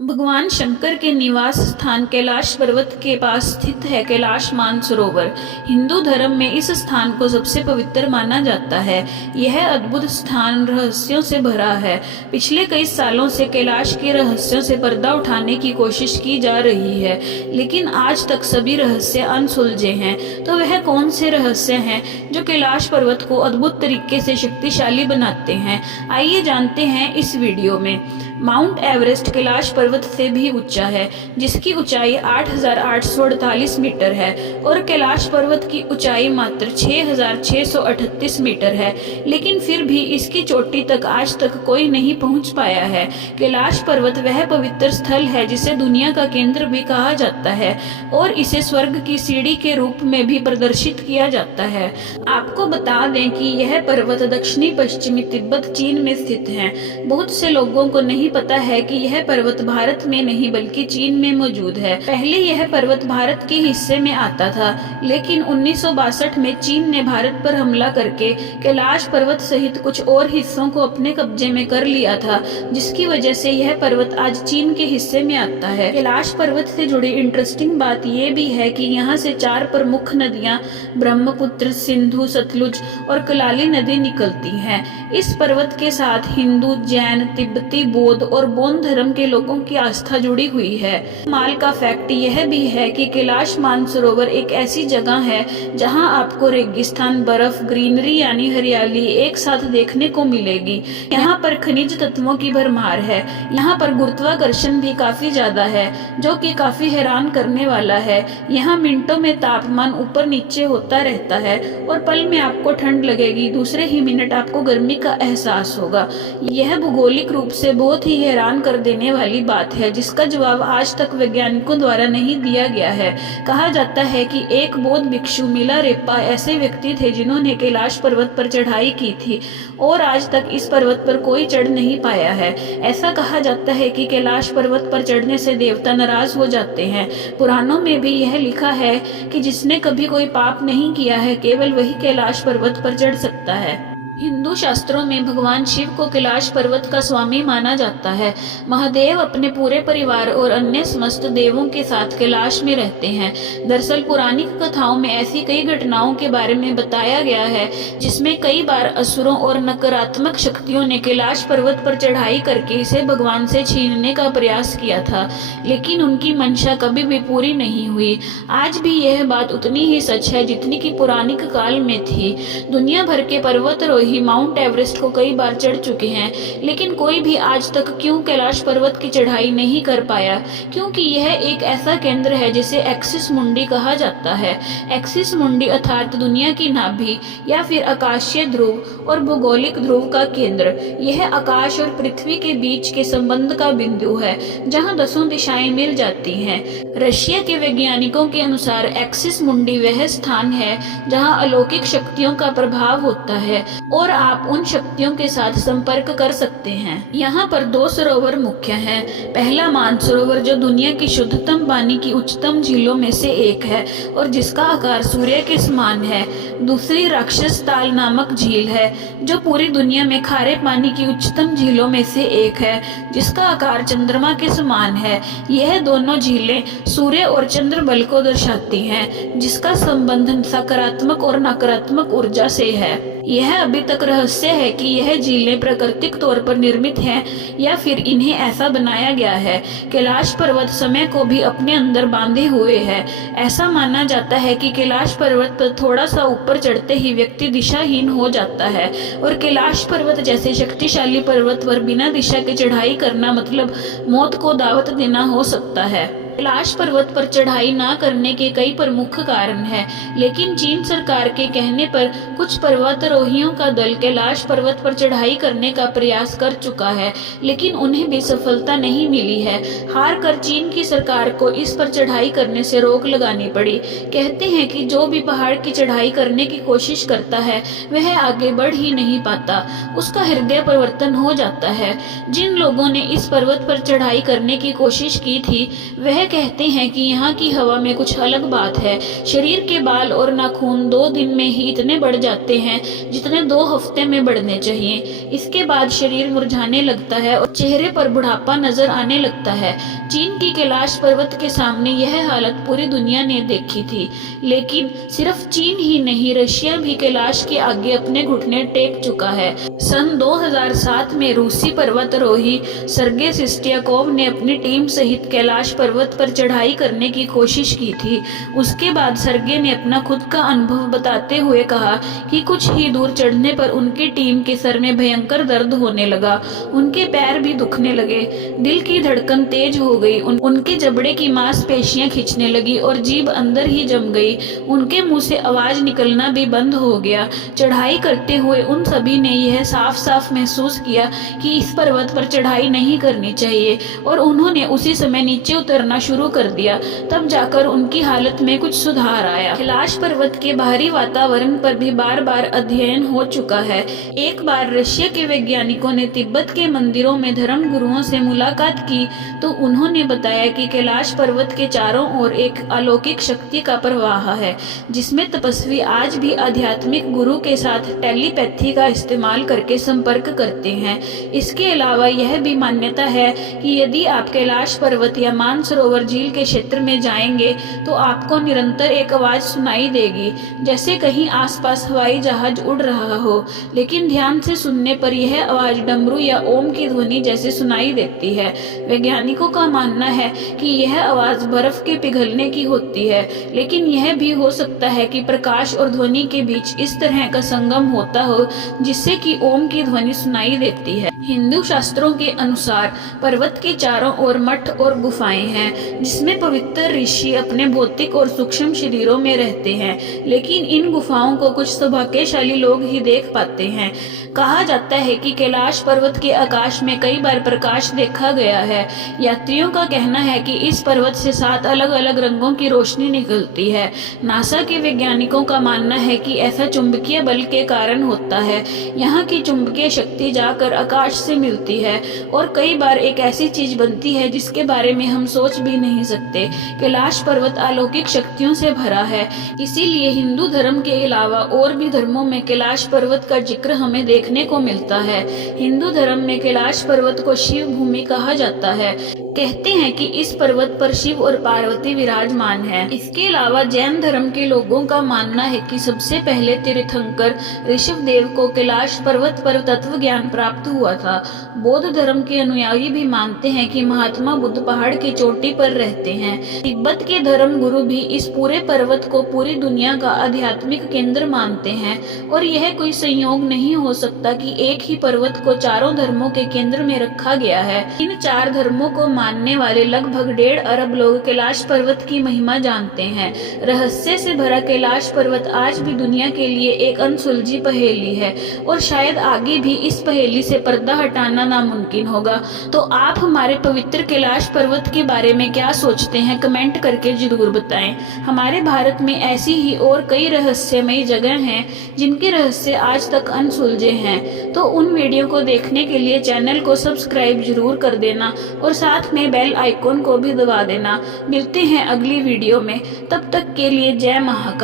भगवान शंकर के निवास स्थान कैलाश पर्वत के पास स्थित है कैलाश मानसरोवर। हिंदू धर्म में इस स्थान को सबसे पवित्र माना जाता है। यह अद्भुत स्थान रहस्यों से भरा है। पिछले कई सालों से कैलाश के रहस्यों से पर्दा उठाने की कोशिश की जा रही है, लेकिन आज तक सभी रहस्य अनसुलझे हैं। तो वह कौन से रहस्य हैं जो कैलाश पर्वत को अद्भुत तरीके से शक्तिशाली बनाते हैं? आइए जानते हैं इस वीडियो में। माउंट एवरेस्ट कैलाश पर्वत से भी ऊंचा है, जिसकी ऊंचाई 8,848 मीटर है और कैलाश पर्वत की ऊंचाई मात्र 6,638 मीटर है, लेकिन फिर भी इसकी चोटी तक आज तक कोई नहीं पहुंच पाया है। कैलाश पर्वत वह पवित्र स्थल है जिसे दुनिया का केंद्र भी कहा जाता है और इसे स्वर्ग की सीढ़ी के रूप में भी प्रदर्शित किया जाता है। आपको बता दें कि यह पर्वत दक्षिणी पश्चिमी तिब्बत चीन में स्थित है। बहुत से लोगों को नहीं पता है कि यह पर्वत भारत में नहीं बल्कि चीन में मौजूद है। पहले यह पर्वत भारत के हिस्से में आता था, लेकिन 1962 में चीन ने भारत पर हमला करके कैलाश पर्वत सहित कुछ और हिस्सों को अपने कब्जे में कर लिया था, जिसकी वजह से यह पर्वत आज चीन के हिस्से में आता है। कैलाश पर्वत से जुड़ी इंटरेस्टिंग बात यह भी है कि यहाँ से 4 प्रमुख नदियां ब्रह्मपुत्र, सिंधु, सतलुज और कलाली नदी निकलती हैं। इस पर्वत के साथ हिंदू, जैन, तिब्बती, बौद्ध और बौद्ध धर्म के लोगों की आस्था जुड़ी हुई है। कमाल का फैक्ट यह भी है कि कैलाश मानसरोवर एक ऐसी जगह है जहां आपको रेगिस्तान, बर्फ, ग्रीनरी यानी हरियाली एक साथ देखने को मिलेगी। यहाँ पर खनिज तत्वों की भरमार है। यहाँ पर गुरुत्वाकर्षण भी काफी ज्यादा है, जो कि काफी हैरान करने वाला है। यहाँ मिनटों में तापमान ऊपर नीचे होता रहता है और पल में आपको ठंड लगेगी, दूसरे ही मिनट आपको गर्मी का एहसास होगा। यह भौगोलिक रूप से बहुत ही हैरान कर देने वाली बात है, जिसका जवाब आज तक वैज्ञानिकों द्वारा नहीं दिया गया है। कहा जाता है कि एक बौद्ध भिक्षु मिलारेप्पा ऐसे व्यक्ति थे जिन्होंने कैलाश पर्वत पर चढ़ाई की थी और आज तक इस पर्वत पर कोई चढ़ नहीं पाया है। ऐसा कहा जाता है कि कैलाश पर्वत पर चढ़ने से देवता नाराज हो जाते हैं। पुराणों में भी यह लिखा है कि जिसने कभी कोई पाप नहीं किया है, केवल वही कैलाश पर्वत पर चढ़ सकता है। हिंदू शास्त्रों में भगवान शिव को कैलाश पर्वत का स्वामी माना जाता है। महादेव अपने पूरे परिवार और अन्य समस्त देवों के साथ कैलाश में रहते हैं। दरअसल पौराणिक कथाओं में ऐसी कई घटनाओं के बारे में बताया गया है, जिसमें कई बार असुरों और नकारात्मक शक्तियों ने कैलाश पर्वत पर चढ़ाई करके इसे भगवान से छीनने का प्रयास किया था, लेकिन उनकी मंशा कभी भी पूरी नहीं हुई। आज भी यह बात उतनी ही सच है जितनी कि पौराणिक काल में थी। दुनिया भर के पर्वतारोही माउंट एवरेस्ट को कई बार चढ़ चुके हैं, लेकिन कोई भी आज तक क्यों कैलाश पर्वत की चढ़ाई नहीं कर पाया? क्योंकि यह एक ऐसा केंद्र है जिसे एक्सिस मुंडी कहा जाता है। एक्सिस मुंडी अर्थात दुनिया की नाभि या फिर आकाशीय ध्रुव और भौगोलिक ध्रुव का केंद्र। यह आकाश और पृथ्वी के बीच के संबंध का बिंदु है, जहां 10 दिशाएं मिल जाती हैं। रशिया के वैज्ञानिकों के अनुसार एक्सिस मुंडी वह स्थान है जहां अलौकिक शक्तियों का प्रभाव होता है और आप उन शक्तियों के साथ संपर्क कर सकते हैं। यहाँ पर 2 सरोवर मुख्य हैं। पहला मानसरोवर, जो दुनिया की शुद्धतम पानी की उच्चतम झीलों में से एक है और जिसका आकार सूर्य के समान है। दूसरी राक्षस ताल नामक झील है, जो पूरी दुनिया में खारे पानी की उच्चतम झीलों में से एक है, जिसका आकार चंद्रमा के समान है। यह दोनों झीलें सूर्य और चंद्र बल को दर्शाती हैं, जिसका संबंध सकारात्मक और नकारात्मक ऊर्जा से है। यह अभी तक रहस्य है कि यह झीलें प्राकृतिक तौर पर निर्मित हैं या फिर इन्हें ऐसा बनाया गया है। कैलाश पर्वत समय को भी अपने अंदर बांधे हुए है। ऐसा माना जाता है कि कैलाश पर्वत पर थोड़ा सा ऊपर चढ़ते ही व्यक्ति दिशाहीन हो जाता है और कैलाश पर्वत जैसे शक्तिशाली पर्वत पर बिना दिशा के चढ़ाई करना मतलब मौत को दावत देना हो सकता है। कैलाश पर्वत पर चढ़ाई न करने के कई प्रमुख कारण हैं, लेकिन चीन सरकार के कहने पर कुछ पर्वतारोहियों का दल कैलाश पर्वत पर चढ़ाई करने का प्रयास कर चुका है, लेकिन उन्हें भी सफलता नहीं मिली है। हार कर चीन की सरकार को इस पर चढ़ाई करने से रोक लगानी पड़ी। कहते हैं कि जो भी पहाड़ की चढ़ाई करने की कोशिश करता है वह आगे बढ़ ही नहीं पाता, उसका हृदय परिवर्तन हो जाता है। जिन लोगों ने इस पर्वत पर चढ़ाई करने की कोशिश की थी वह वह कहते हैं कि यहाँ की हवा में कुछ अलग बात है। शरीर के बाल और नाखून 2 दिन में ही इतने बढ़ जाते हैं जितने 2 हफ्ते में बढ़ने चाहिए। इसके बाद शरीर मुरझाने लगता है और चेहरे पर बुढ़ापा नजर आने लगता है। चीन की कैलाश पर्वत के सामने यह हालत पूरी दुनिया ने देखी थी, लेकिन सिर्फ चीन ही नहीं, रशिया भी कैलाश के आगे अपने घुटने टेक चुका है। सन 2007 में रूसी पर्वतारोही सर्गे सिस्टियाकोव ने अपनी टीम सहित कैलाश पर्वत पर चढ़ाई करने की कोशिश की थी। उसके बाद सर्गे ने अपना खुद का अनुभव बताते हुए कहा कि कुछ ही दूर चढ़ने पर उनकी टीम के सर में भयंकर दर्द होने लगा, उनके पैर भी दुखने लगे, दिल की धड़कन तेज हो गई, उनके जबड़े की मांसपेशियां खिंचने लगी और जीभ अंदर ही जम गई, उनके मुंह से आवाज निकलना भी बंद हो गया। चढ़ाई करते हुए उन सभी ने यह साफ साफ महसूस किया कि इस पर्वत पर चढ़ाई नहीं करनी चाहिए और उन्होंने उसी समय नीचे उतरना शुरू कर दिया। तब जाकर उनकी हालत में कुछ सुधार आया। कैलाश पर्वत के बाहरी वातावरण पर भी बार बार अध्ययन हो चुका है। एक बार रशिया के वैज्ञानिकों ने तिब्बत के मंदिरों में धर्म गुरुओं से मुलाकात की तो उन्होंने बताया कि कैलाश पर्वत के चारों ओर एक अलौकिक शक्ति का प्रवाह है, जिसमें तपस्वी आज भी आध्यात्मिक गुरु के साथ टेलीपैथी का इस्तेमाल करके संपर्क करते हैं। इसके अलावा यह भी मान्यता है कि यदि आप कैलाश पर्वत या मानसरोवर झील के क्षेत्र में जाएंगे तो आपको निरंतर एक आवाज सुनाई देगी, जैसे कहीं आसपास हवाई जहाज उड़ रहा हो, लेकिन ध्यान से सुनने पर यह आवाज डमरू या ओम की ध्वनि जैसे सुनाई देती है। वैज्ञानिकों का मानना है कि यह आवाज बर्फ के पिघलने की होती है, लेकिन यह भी हो सकता है कि प्रकाश और ध्वनि के बीच इस तरह का संगम होता हो जिससे कि ओम की ध्वनि सुनाई देती है। हिंदू शास्त्रों के अनुसार पर्वत के चारों ओर मठ और गुफाएं हैं, जिसमें पवित्र ऋषि अपने भौतिक और सूक्ष्म शरीरों में रहते हैं, लेकिन इन गुफाओं को कुछ सौभाग्यशाली लोग ही देख पाते हैं। कहा जाता है कि कैलाश पर्वत के आकाश में कई बार प्रकाश देखा गया है। यात्रियों का कहना है कि इस पर्वत से 7 अलग अलग रंगों की रोशनी निकलती है। नासा के वैज्ञानिकों का मानना है कि ऐसा चुंबकीय बल के कारण होता है। यहाँ की चुंबकीय शक्ति जाकर आकाश से मिलती है और कई बार एक ऐसी चीज बनती है जिसके बारे में हम सोच भी नहीं सकते। कैलाश पर्वत अलौकिक शक्तियों से भरा है, इसीलिए हिंदू धर्म के अलावा और भी धर्मों में कैलाश पर्वत का जिक्र हमें देखने को मिलता है। हिंदू धर्म में कैलाश पर्वत को शिव भूमि कहा जाता है। कहते हैं कि इस पर्वत पर शिव और पार्वती विराजमान हैं। इसके अलावा जैन धर्म के लोगों का मानना है कि सबसे पहले तीर्थंकर ऋषभदेव को कैलाश पर्वत पर तत्व ज्ञान प्राप्त हुआ था। बौद्ध धर्म के अनुयायी भी मानते हैं कि महात्मा बुद्ध पहाड़ की चोटी पर रहते हैं। तिब्बत के धर्म गुरु भी इस पूरे पर्वत को पूरी दुनिया का आध्यात्मिक केंद्र मानते हैं और यह कोई संयोग नहीं हो सकता कि एक ही पर्वत को चारों धर्मों के केंद्र में रखा गया है। इन 4 धर्मों को मानने वाले लगभग 1.5 अरब लोग कैलाश पर्वत की महिमा जानते हैं। रहस्य से भरा कैलाश पर्वत आज भी दुनिया के लिए एक अनसुलझी पहेली है और शायद आगे भी इस पहेली से पर्दा हटाना नामुमकिन होगा। तो आप हमारे पवित्र कैलाश पर्वत के बारे में क्या सोचते हैं, कमेंट करके जरूर बताएं। हमारे भारत में ऐसी ही और कई रहस्यमयी जगह हैं जिनके रहस्य आज तक अनसुलझे हैं। तो उन वीडियो को देखने के लिए चैनल को सब्सक्राइब जरूर कर देना और साथ में बेल आइकॉन को भी दबा देना। मिलते हैं अगली वीडियो में, तब तक के लिए जय महाकाल।